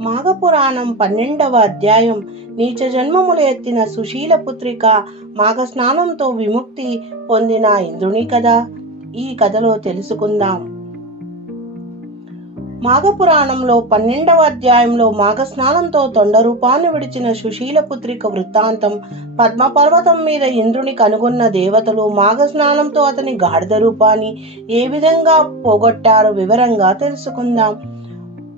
మాఘపురాణం పన్నెండవ అధ్యాయం. నీచ జన్మములు ఎత్తిన సుశీల పుత్రిక మాఘ స్నానంతో విముక్తి పొందిన ఇంద్రుని కథ. ఈ కథలో తెలుసుకుందాం. మాఘపురాణంలో పన్నెండవ అధ్యాయంలో మాఘ స్నానంతో తొండ రూపాన్ని విడిచిన సుశీల పుత్రిక వృత్తాంతం పద్మపర్వతం మీద ఇంద్రుని కనుగొన్న దేవతలు మాఘ స్నానంతో అతని గాడిద రూపాన్ని ఏ విధంగా పోగొట్టారో వివరంగా తెలుసుకుందాం.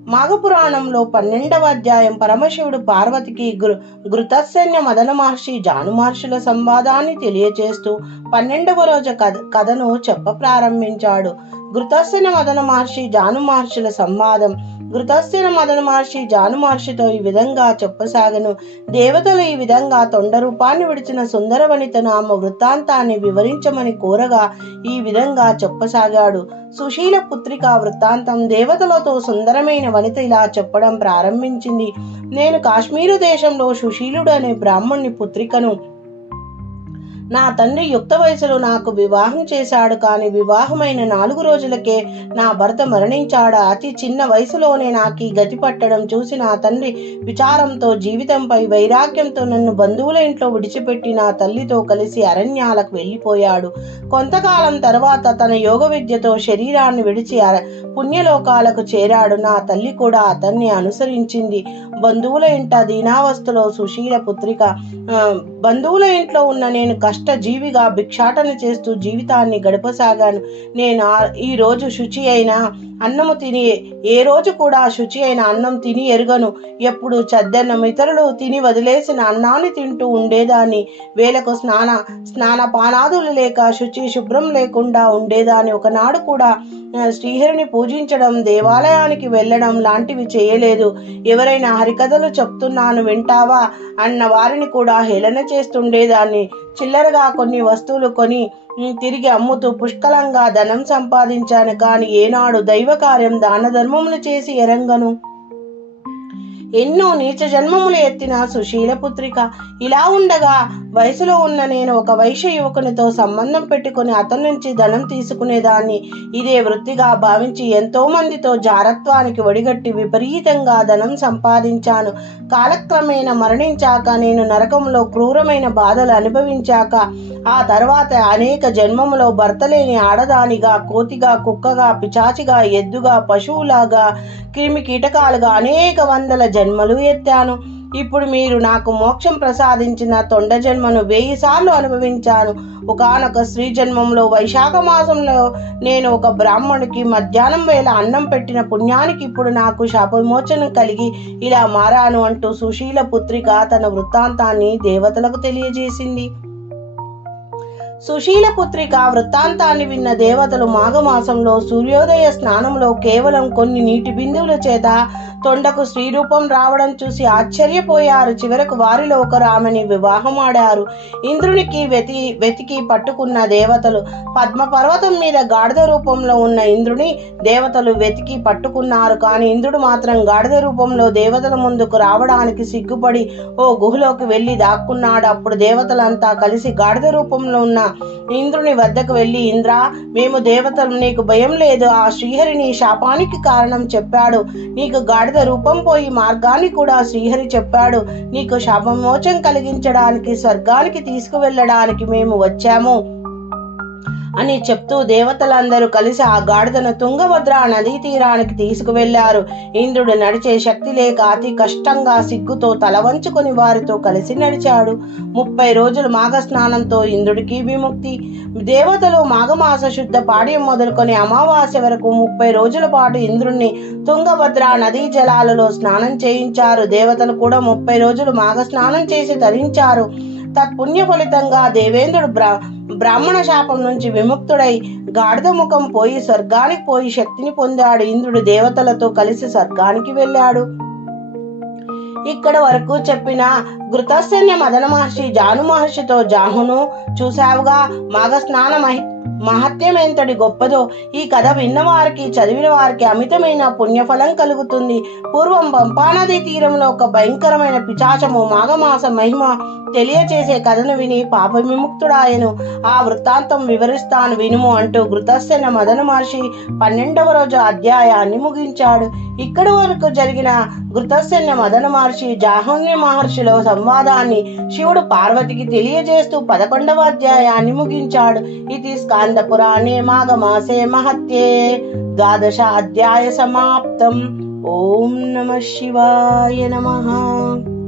మాఘపురాణంలో పన్నెండవ అధ్యాయం పరమశివుడు పార్వతికి గృ ఘృతస్యన్య మదన మహర్షి జాను మహర్షుల సంవాదాన్ని తెలియచేస్తూ పన్నెండవ రోజు కథ కథను చెప్ప ప్రారంభించాడు. ఘృతస్యన మదన మహర్షి జాను మహర్షుల సంవాదం ఘృతస్యన మదన మహర్షి జాను మహర్షితో ఈ విధంగా చెప్పసాగను. దేవతలు ఈ విధంగా తొండ రూపాన్ని విడిచిన సుందర వనితను ఆమె వృత్తాంతాన్ని వివరించమని కోరగా ఈ విధంగా చెప్పసాగాడు. సుశీల పుత్రిక వృత్తాంతం దేవతలతో సుందరమైన వనిత ఇలా చెప్పడం ప్రారంభించింది. నేను కాశ్మీరు దేశంలో సుశీలుడు అనే బ్రాహ్మణ్ణి పుత్రికను నా తండ్రి యుక్త వయసులో నాకు వివాహం చేశాడు కానీ వివాహమైన నాలుగు రోజులకే నా భర్త మరణించాడు. అతి చిన్న వయసులోనే నాకు ఈ గతి పట్టడం చూసి నా తండ్రి విచారంతో జీవితంపై వైరాగ్యంతో నన్ను బంధువుల ఇంట్లో విడిచిపెట్టి నా తల్లితో కలిసి అరణ్యాలకు వెళ్ళిపోయాడు. కొంతకాలం తర్వాత తన యోగ విద్యతో శరీరాన్ని విడిచి అర పుణ్యలోకాలకు చేరాడు. నా తల్లి కూడా అతన్ని అనుసరించింది. బంధువుల ఇంట దీనావస్థలో సుశీల పుత్రిక బంధువుల ఇంట్లో ఉన్న నేను కష్ట కష్టజీవిగా భిక్షాటన చేస్తూ జీవితాన్ని గడపసాగాను. నేను ఈరోజు ఈ రోజు శుచి అయిన అన్నము తిని ఏ రోజు కూడా శుచి అయిన అన్నం తిని ఎరుగను. ఎప్పుడు చద్దన్నం ఇతరులు తిని వదిలేసిన అన్నాన్ని తింటూ ఉండేదాన్ని. వేలకు స్నాన స్నాన పానాదులు లేక శుచి శుభ్రం లేకుండా ఉండేదాన్ని. ఒకనాడు కూడా శ్రీహరిని పూజించడం దేవాలయానికి వెళ్ళడం లాంటివి చేయలేదు. ఎవరైనా హరికథలు చెప్తున్నాను వింటావా? అన్న వారిని కూడా హేళన చేస్తుండేదాన్ని. చిల్లరగా కొన్ని వస్తువులు కొని తిరిగి అమ్ముతూ పుష్కలంగా ధనం సంపాదించాను. కానీ ఏనాడు దైవ కార్యం దాన ధర్మములు చేసి ఎరంగను. ఎన్నో నీచ జన్మములు ఎత్తిన సుశీల పుత్రిక. ఇలా ఉండగా వయసులో ఉన్న నేను ఒక వైశ్య యువకునితో సంబంధం పెట్టుకుని అతని నుంచి ధనం తీసుకునేదాన్ని. ఇదే వృత్తిగా భావించి ఎంతో మందితో జారత్వానికి ఒడిగట్టి విపరీతంగా ధనం సంపాదించాను. కాలక్రమేణా మరణించాక నేను నరకంలో క్రూరమైన బాధలు అనుభవించాక ఆ తర్వాత అనేక జన్మములో భర్త లేని ఆడదానిగా కోతిగా కుక్కగా పిచాచిగా ఎద్దుగా పశువులాగా క్రిమి కీటకాలుగా అనేక వందల జన్మలు ఎత్తాను. ఇప్పుడు మీరు నాకు మోక్షం ప్రసాదించిన తొండ జన్మను వెయ్యి సార్లు అనుభవించాను. ఒకనొక స్త్రీ జన్మంలో వైశాఖ మాసంలో నేను ఒక బ్రాహ్మణుడికి మధ్యాహ్నం వేళ అన్నం పెట్టిన పుణ్యానికి ఇప్పుడు నాకు శాపవిమోచనం కలిగి ఇలా మారాను అంటూ సుశీల పుత్రిక తన వృత్తాంతాన్ని దేవతలకు తెలియజేసింది. సుశీల పుత్రిక వృత్తాంతాన్ని విన్న దేవతలు మాఘమాసంలో సూర్యోదయ స్నానంలో కేవలం కొన్ని నీటి బిందువుల చేత తొండకు స్త్రీరూపం రావడం చూసి ఆశ్చర్యపోయారు. చివరకు వారిలో ఒకరు ఆమెని వివాహమాడారు. ఇంద్రునికి వెతి వెతికి పట్టుకున్న దేవతలు పద్మ పర్వతం మీద గాడిద రూపంలో ఉన్న ఇంద్రుని దేవతలు వెతికి పట్టుకున్నారు. కానీ ఇంద్రుడు మాత్రం గాడిద రూపంలో దేవతల ముందుకు రావడానికి సిగ్గుపడి ఓ గుహలోకి వెళ్ళి దాక్కున్నాడు. అప్పుడు దేవతలంతా కలిసి గాడిద రూపంలో ఉన్న ఇంద్రుని వద్దకు వెళ్ళి ఇంద్ర మేము దేవతలు నీకు భయం లేదు. ఆ శ్రీహరిని శాపానికి కారణం చెప్పాడు. నీకు గాడిద రూపం పోయి మార్గాన్ని కూడా శ్రీహరి చెప్పాడు. నీకు శాపమోచం కలిగించడానికి స్వర్గానికి తీసుకువెళ్ళడానికి మేము వచ్చాము. అని చెప్తూ దేవతలందరూ కలిసి ఆ గాడిదను తుంగభద్ర నదీ తీరానికి తీసుకువెళ్ళారు. ఇంద్రుడు నడిచే శక్తి లేక అతి కష్టంగా సిగ్గుతో తల వంచుకొని వారితో కలిసి నడిచాడు. ముప్పై రోజులు మాఘ స్నానంతో ఇంద్రుడికి విముక్తి. దేవతలు మాఘమాస శుద్ధ పాడ్యం మొదలుకొని అమావాస్య వరకు ముప్పై రోజుల పాటు ఇంద్రుణ్ణి తుంగభద్ర నదీ జలాలలో స్నానం చేయించారు. దేవతలు కూడా ముప్పై రోజులు మాఘ స్నానం చేసి ధరించారు తత్పుణ్య ఫలితంగా దేవేంద్రుడు బ్రా బ్రాహ్మణ శాపం నుంచి విముక్తుడై గాడిద ముఖం పోయి స్వర్గానికి పోయి శక్తిని పొందాడు. ఇంద్రుడు దేవతలతో కలిసి స్వర్గానికి వెళ్ళాడు. ఇక్కడ వరకు చెప్పిన ఘృతస్యన్య మదన మహర్షి జాను మహర్షితో జాహును చూశావుగా. మాఘ స్నాన మహి మహత్యం ఎంతటి గొప్పదో ఈ కథ విన్నవారికి చదివిన వారికి అమితమైన పుణ్యఫలం కలుగుతుంది. పూర్వం పంపానది తీరంలో ఒక భయంకరమైన పిచాచము మాఘమాస మహిమ తెలియచేసే కథను విని పాప విముక్తుడాయను ఆ వృత్తాంతం వివరిస్తాను వినుము అంటూ ఘృతస్సెన మదన మహర్షి పన్నెండవ రోజు అధ్యాయాన్ని ముగించాడు. ఇక్కడి వరకు జరిగిన ఘృతస్సెన మదన మహర్షి జాహ్నవ్య మహర్షిలో సంవాదాన్ని శివుడు పార్వతికి తెలియజేస్తూ పదకొండవ అధ్యాయాన్ని ముగించాడు. ఇది స్కాంద పురాణే మాఘమాసే మహత్యే. ద్వాదశ అధ్యాయ సమాప్తం. ఓం నమ శివాయ నమః.